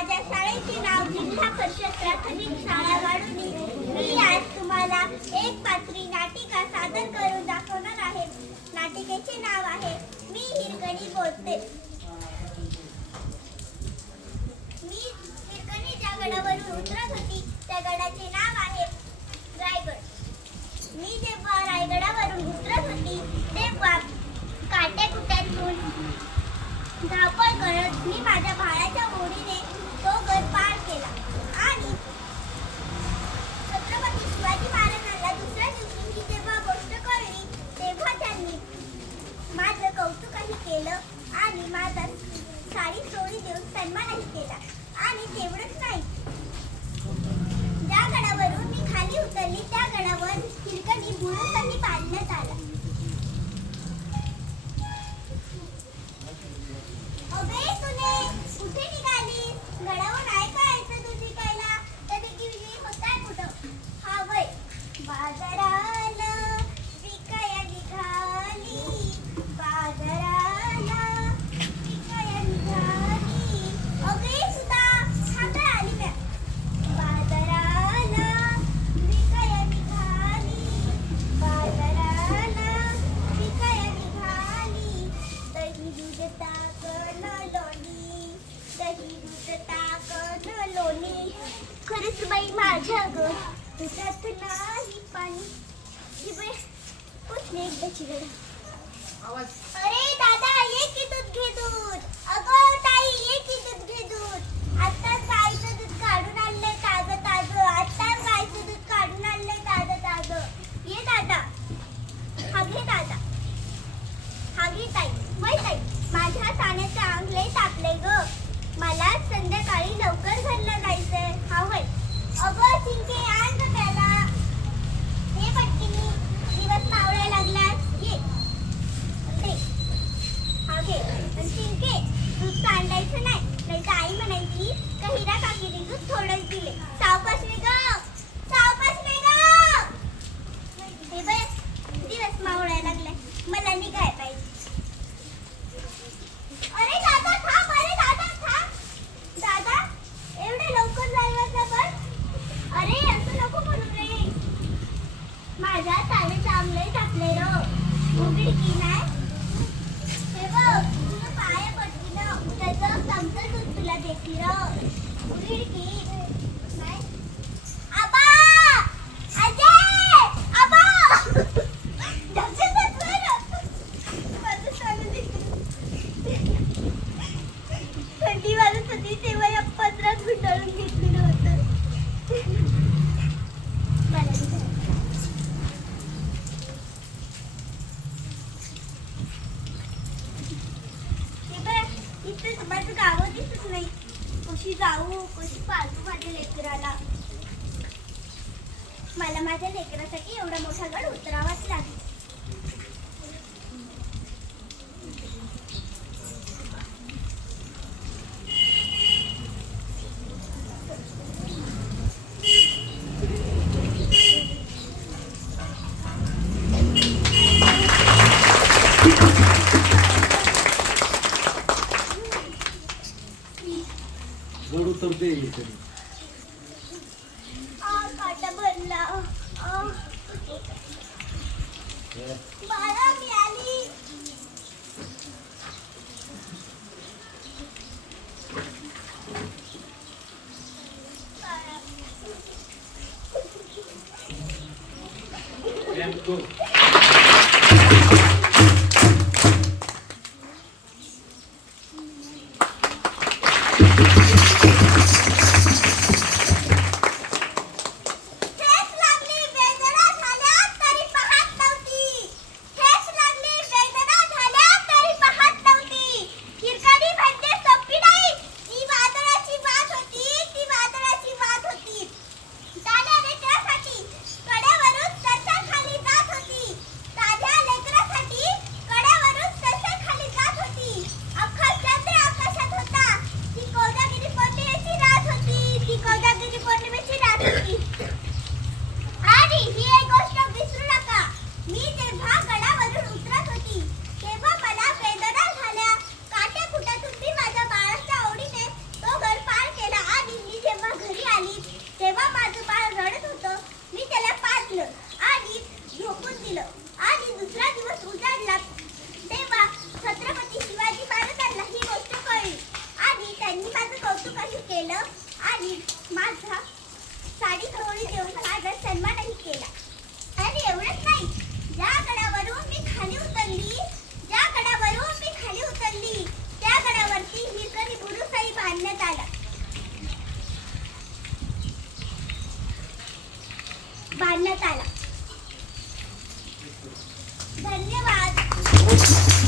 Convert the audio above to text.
माझ्या शाळेचे नाव जिल्हा परिषद प्राथमिक शाळा वाढवणी मी आज तुम्हाला एक पात्री नाटिका सादर करून दाखवणार आहे. नाटिकेचे नाव आहे मी हिरकणी बोलते. मी हिरकणी ज्या गडावरून उतरत होती. त्या गडाचे नाव केलं आणि माझा साडी चोरी देऊन सन्मानही केला. आणि तेवढंच तुझ्यात नाही पाणी. ही बाई पुसणे एकदाची गड अरे दादा ये की दूध घे दूध. अगं ताई ये की दूध घे दूध. आत्ताच गाईचं दूध काढून आणलंय ताजं ताजं. आत्ताच गाईचं दूध काढून आणलंय ताजं ताजं. ये दादा. हा घे दादा. हा घे ताई. वय ताई. माझ्या ताण्याचं अंग लय तापलंय ग. मला संध्याकाळी लवकर घरला जायचंय. हा वय अगं चिंके आण ग त्याला हे पटकीनी दिवस मावळायला लागलास ये दे. हा घे आणि चिंके दूध सांडायचं नाही नाही तर आई म्हणायची का हिरा काकीने दूध थोडंच दिले सावकाश रे ग सावकाश रे ग हे बघ दिवस मावळायला लागलाय मला निघाय पाहिजे अरे दादा थांब अरे दादा थांब दादा एवढे लवकर जायचं पण अरे असं नको म्हणू रे माझ्या ताने चांगले टाकले र उघडी की नाही हे बघ तुझं पाय पडली ना त्याचं समजत दूध तुला देते र उघडी की नाही आबा अजय आबा डॉक्टर माझं चालू दे थंडी वाजत होती तेव्हा या पत्रात गुंडाळून घेतलेलं होतं मला नाही करायचं. हे बघ, इथं माझं गाव दिसत नाही. कशी जाऊ कशी पाळू माझ्या लेकराला? मला माझ्या लेकरासाठी एवढा मोठा गड उतरते तरी. आ काटा बांधण्यात आला